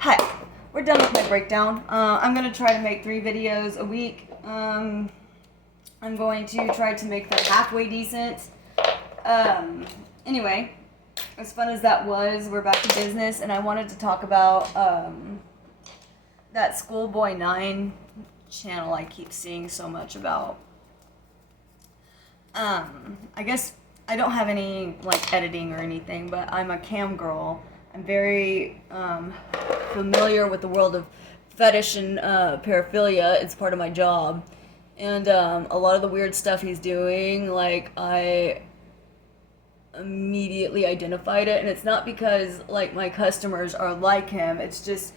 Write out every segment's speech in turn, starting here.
Hi, we're done with my breakdown. I'm going to try to make 3 videos a week. I'm going to try to make them halfway decent. Anyway, as fun as that was, we're back to business, and I wanted to talk about that Schoolboy9 channel I keep seeing so much about. I guess I don't have any like editing or anything, but I'm a cam girl. I'm very familiar with the world of fetish and paraphilia. It's part of my job, and a lot of the weird stuff he's doing, like, I immediately identified it. And it's not because like my customers are like him, it's just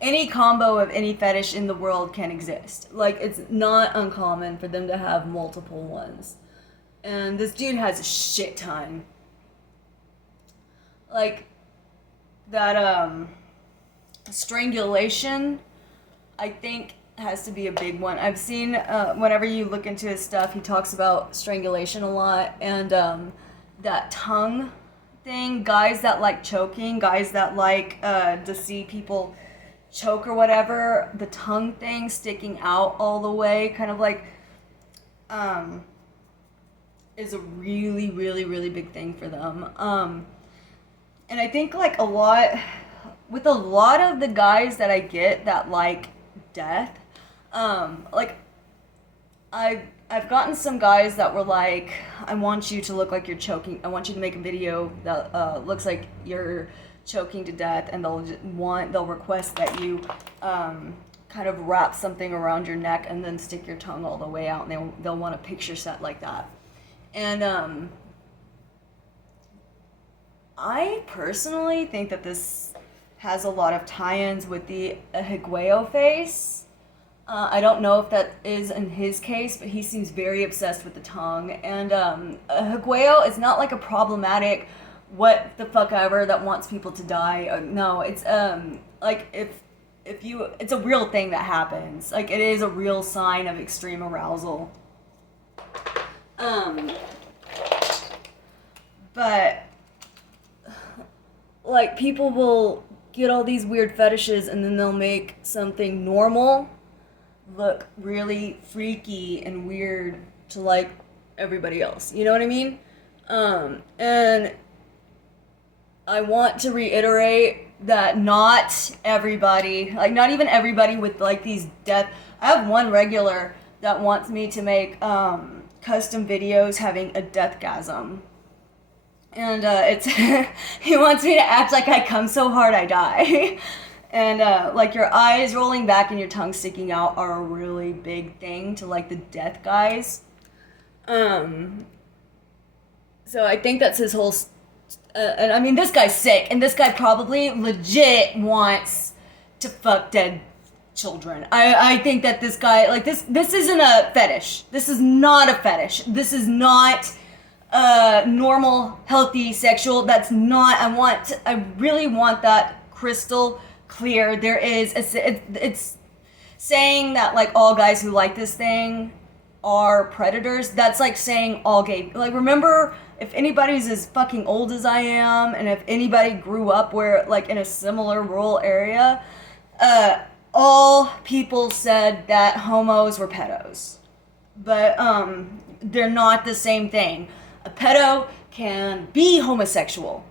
any combo of any fetish in the world can exist. Like, it's not uncommon for them to have multiple ones, and this dude has a shit ton. Like, that strangulation, I think, has to be a big one. I've seen whenever you look into his stuff, he talks about strangulation a lot, and that tongue thing, guys that like choking, guys that like to see people choke or whatever, the tongue thing sticking out all the way, kind of like is a really, really, really big thing for them. And I think like a lot of the guys that I get that like death, like I've gotten some guys that were like, I want you to look like you're choking. I want you to make a video that looks like you're choking to death, and they'll request that you kind of wrap something around your neck and then stick your tongue all the way out, and they'll want a picture set like that. And I personally think that this has a lot of tie-ins with the Higueo face. I don't know if that is in his case, but he seems very obsessed with the tongue. And Higueo is not like a problematic what the fuck ever that wants people to die. No, it's like if you, it's a real thing that happens. Like, it is a real sign of extreme arousal. But like, people will get all these weird fetishes, and then they'll make something normal look really freaky and weird to like everybody else. You know what I mean? And I want to reiterate that not everybody, like not even everybody with like these death. I have one regular that wants me to make custom videos having a deathgasm. And it's he wants me to act like I come so hard I die. And like, your eyes rolling back and your tongue sticking out are a really big thing to like the death guys. So I think that's his whole and I mean, this guy's sick, and this guy probably legit wants to fuck dead children. I think that this guy, like, this isn't a fetish. This is not a fetish. This is not normal, healthy, sexual. That's not, I really want that crystal clear. There is, it's saying that, like, all guys who like this thing are predators. That's like saying all gay, like, remember, if anybody's as fucking old as I am, and if anybody grew up where, like, in a similar rural area, all people said that homos were pedos. But they're not the same thing. A pedo can be homosexual.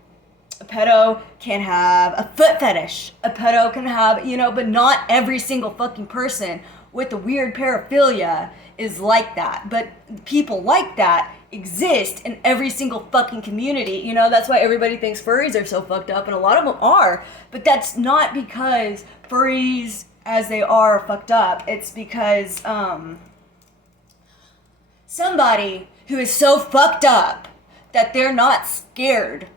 A pedo can have a foot fetish. A pedo can have, but not every single fucking person with a weird paraphilia is like that. But people like that exist in every single fucking community. That's why everybody thinks furries are so fucked up, and a lot of them are. But that's not because furries, as they are fucked up. It's because somebody who is so fucked up that they're not scared,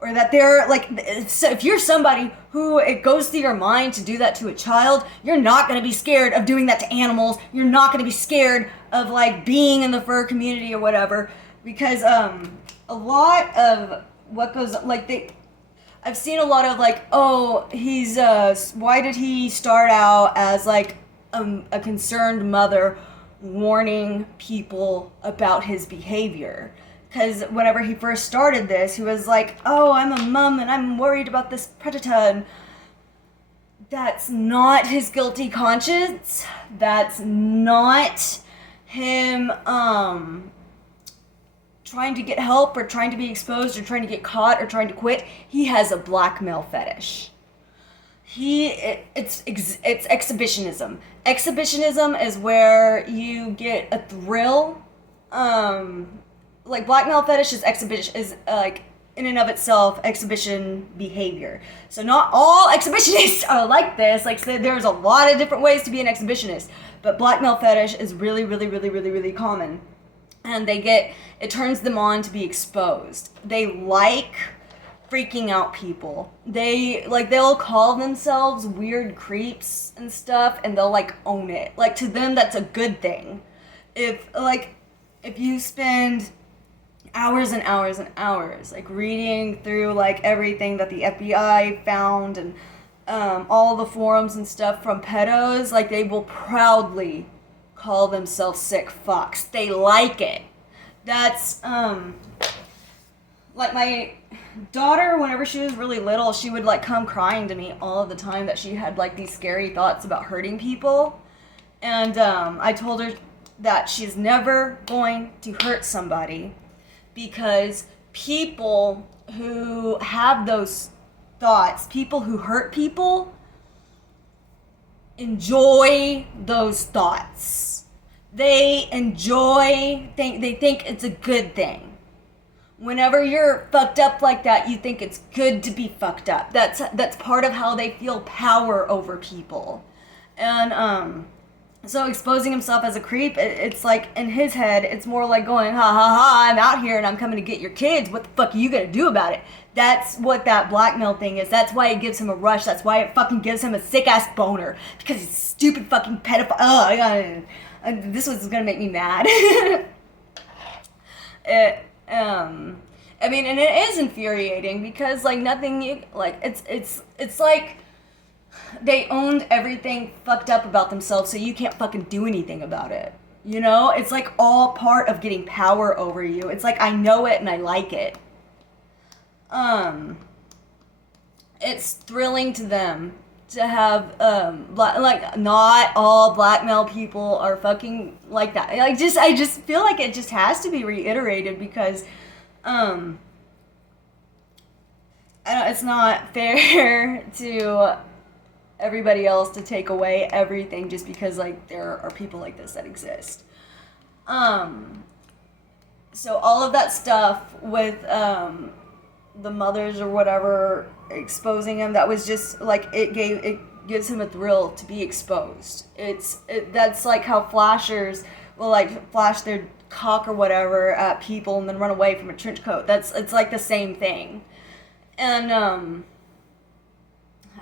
or that they're like, so if you're somebody who it goes through your mind to do that to a child, you're not going to be scared of doing that to animals. You're not going to be scared of like being in the fur community or whatever, because a lot of what goes, like, I've seen a lot of like, oh, he's why did he start out as like a concerned mother warning people about his behavior? Because whenever he first started this, he was like, oh, I'm a mom and I'm worried about this predator. And that's not his guilty conscience. That's not him trying to get help or trying to be exposed or trying to get caught or trying to quit. He has a blackmail fetish. It's exhibitionism. Exhibitionism is where you get a thrill. Like blackmail fetish is exhibition, is like in and of itself exhibition behavior. So not all exhibitionists are like this. Like there's a lot of different ways to be an exhibitionist, but blackmail fetish is really, really, really, really, really common. And it turns them on to be exposed. They like freaking out people. They'll call themselves weird creeps and stuff, and they'll like own it. Like to them, that's a good thing. If you spend hours and hours and hours like reading through like everything that the FBI found and all the forums and stuff from pedos, like they will proudly call themselves sick fucks. They like it. That's like my daughter, whenever she was really little, she would like come crying to me all of the time that she had like these scary thoughts about hurting people. And I told her that she's never going to hurt somebody, because people who have those thoughts, people who hurt people, enjoy those thoughts. They think it's a good thing. Whenever you're fucked up like that, you think it's good to be fucked up. That's part of how they feel power over people. And so exposing himself as a creep, it's like in his head, it's more like going, ha ha ha, I'm out here and I'm coming to get your kids. What the fuck are you gonna do about it? That's what that blackmail thing is. That's why it gives him a rush. That's why it fucking gives him a sick ass boner. Because he's a stupid fucking pedophile. Oh, this was gonna make me mad. I mean, and it is infuriating because like nothing it's like they owned everything fucked up about themselves, so you can't fucking do anything about it. You know? It's like all part of getting power over you. It's like I know it and I like it. It's thrilling to them to have like not all blackmail people are fucking like that. I just feel like it just has to be reiterated because it's not fair to everybody else to take away everything just because like there are people like this that exist. So all of that stuff with the mothers or whatever exposing him, that was just like it gives him a thrill to be exposed. That's like how flashers will like flash their cock or whatever at people and then run away from a trench coat. It's like the same thing. And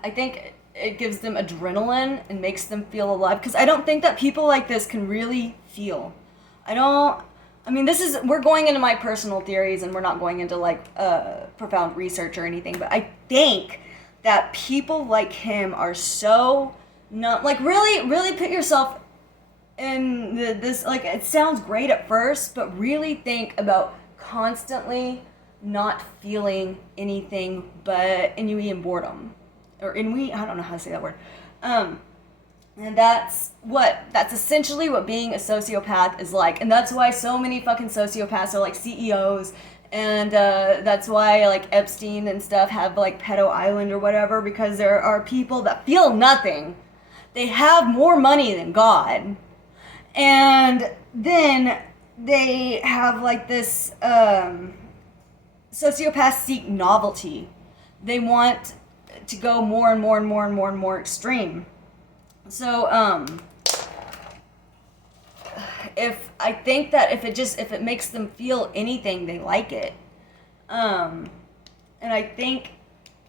I think it gives them adrenaline and makes them feel alive, because I don't think that people like this can really feel. We're going into my personal theories and we're not going into like profound research or anything, but I think that people like him are so not like really put yourself in this, like it sounds great at first, but really think about constantly not feeling anything but ennui and boredom. Or ennui, I don't know how to say that word. And that's essentially what being a sociopath is like. And that's why so many fucking sociopaths are like CEOs. And that's why like Epstein and stuff have like Pedo Island or whatever, because there are people that feel nothing. They have more money than God. And then they have like this sociopaths seek novelty. They want to go more and more and more and more and more extreme. So if I think that if it makes them feel anything, they like it. And I think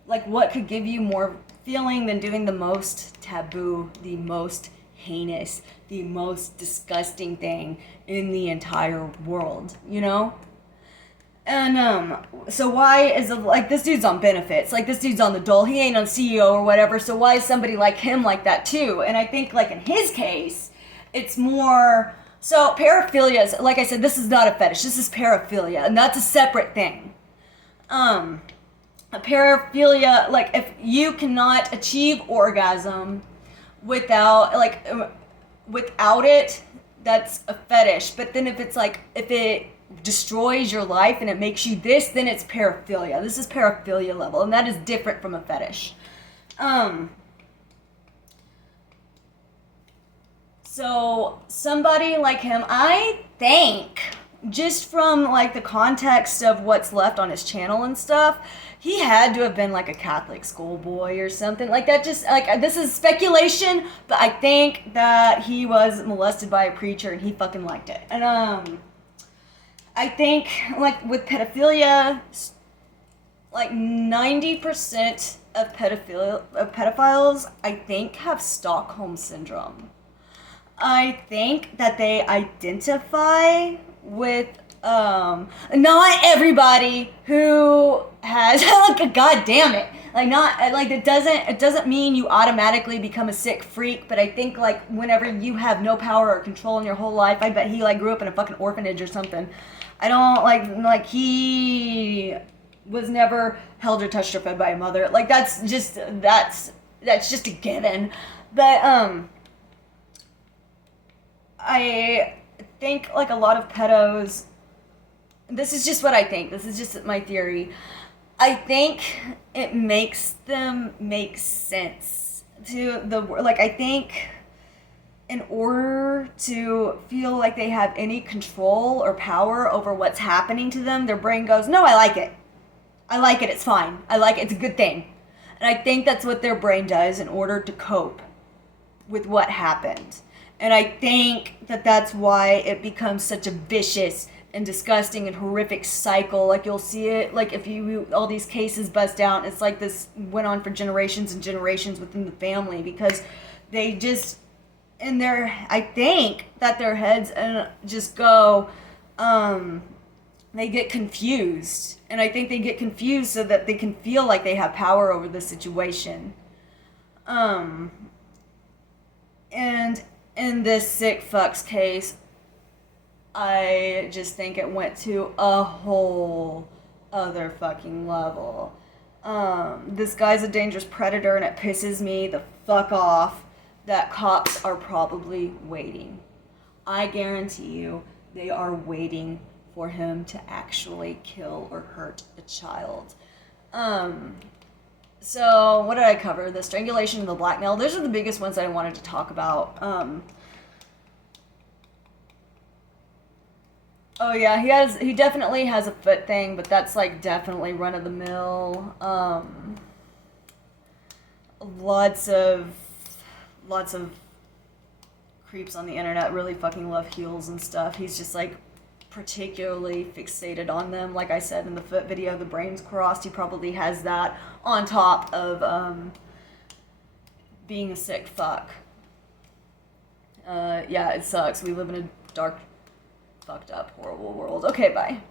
like what could give you more feeling than doing the most taboo, the most heinous, the most disgusting thing in the entire world, you know? And so why is like this dude's on benefits, like this dude's on the dole, he ain't on CEO or whatever, so why is somebody like him like that too? And I think like in his case it's more so paraphilia is, like I said, this is not a fetish, this is paraphilia, and that's a separate thing. A paraphilia, like if you cannot achieve orgasm without without it, that's a fetish. But then if it's like, if it destroys your life and it makes you this, then it's paraphilia. This is paraphilia level, and that is different from a fetish. So somebody like him, I think, just from like the context of what's left on his channel and stuff, he had to have been like a Catholic schoolboy or something like that. Just like, this is speculation, but I think that he was molested by a preacher and he fucking liked it. And I think like with pedophilia, like 90% of pedophiles, I think, have Stockholm syndrome. I think that they identify with not everybody who has like, god damn it, like, not like, it doesn't mean you automatically become a sick freak, but I think like whenever you have no power or control in your whole life, I bet he like grew up in a fucking orphanage or something. I don't like he was never held or touched or fed by a mother. Like that's just a given. But I think like a lot of pedos, this is just what I think, this is just my theory, I think it makes them make sense to the, like, I think in order to feel like they have any control or power over what's happening to them, their brain goes, no, I like it, it's fine, I like it, it's a good thing. And I think that's what their brain does in order to cope with what happened. And I think that that's why it becomes such a vicious and disgusting and horrific cycle. Like, you'll see it, like, if you, all these cases bust out, it's like this went on for generations and generations within the family, because they just, in their, I think that their heads just go, they get confused. And I think they get confused so that they can feel like they have power over the situation. And in this sick fuck's case, I just think it went to a whole other fucking level. This guy's a dangerous predator, and it pisses me the fuck off that cops are probably waiting. I guarantee you they are waiting for him to actually kill or hurt a child. So what did I cover? The strangulation and the blackmail. Those are the biggest ones that I wanted to talk about. Oh yeah, he definitely has a foot thing, but that's like definitely run of the mill. Lots of creeps on the internet really fucking love heels and stuff. He's just like particularly fixated on them. Like I said in the foot video, the brains crossed. He probably has that on top of being a sick fuck. Yeah, it sucks. We live in a dark, fucked up, horrible world. Okay, bye.